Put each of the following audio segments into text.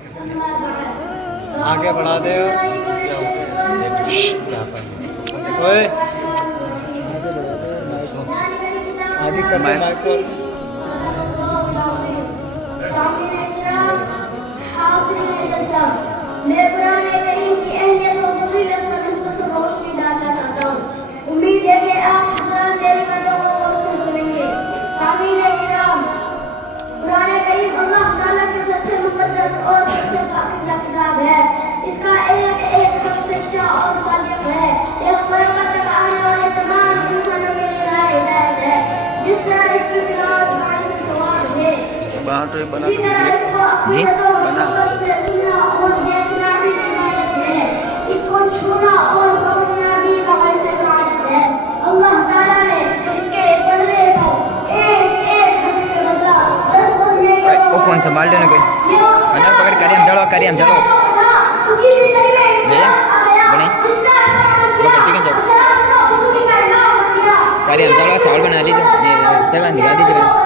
आगे बढ़ा दे ओए आगे कर मैं कुरान करीम की अहमियत और फजीलत पर मुख्तसर रोशनी डालना चाहता हूँ। उम्मीद है कि आप हज़रात मेरी बातों को गौर से सुनेंगे। सामीन किराम, कुरान करीम अल्लाह ताला की सबसे मुक़द्दस और सबसे पाकीज़ा किताब है। इसका एक एक हर्फ सच्चा और सादिक है। यह क़यामत तक आने वाले तमाम इंसानों के लिए राह हिदायत है। जिस तरह इसकी तिलावत बाइस से सवाब है, इसी तरह इसको अपनी मोहब्बत से सुनना और देखना भी इबादत है। इसको छूना और पकड़ना भी बाइस से सआदत है। अल्लाह ताला ने इसके पढ़ने पर एक एक हर्फ के बदला 10 नेकी वो फोन संभाल लेना कोई बना पकड़ करियम चलो उसकी जिंदगी में ये बने जिसने ठीक है चलो करियम चलो सवाल बना लीजिए ये सेवन दिखा दीजिए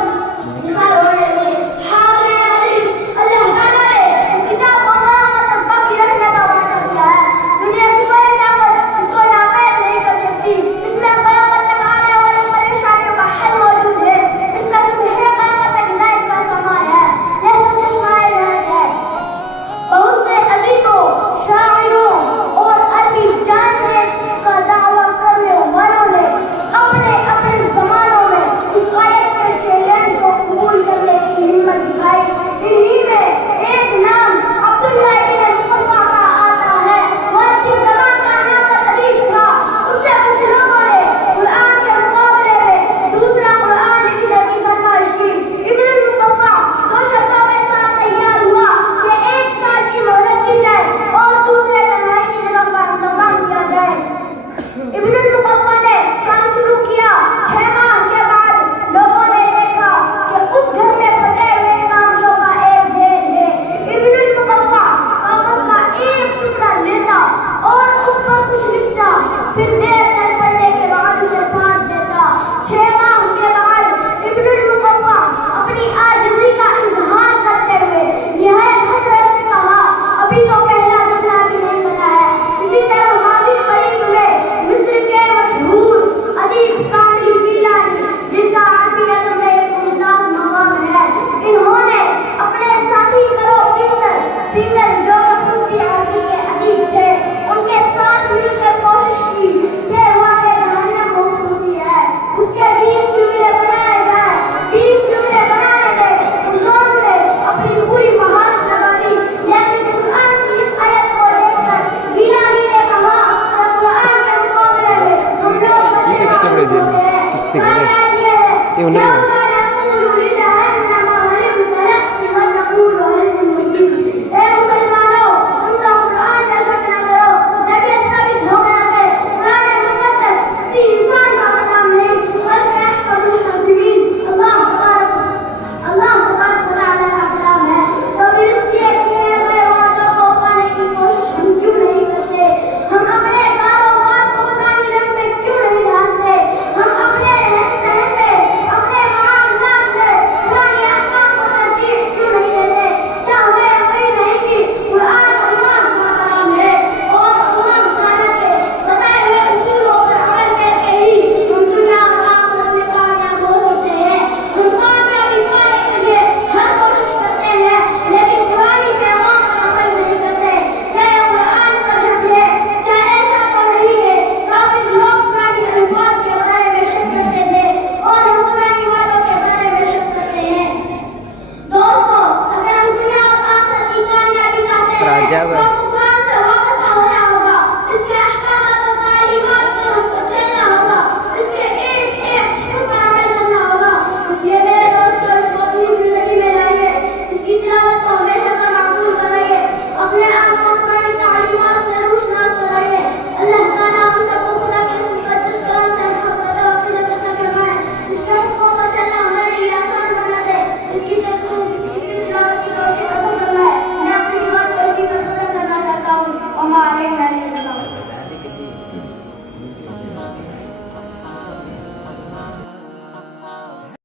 राजा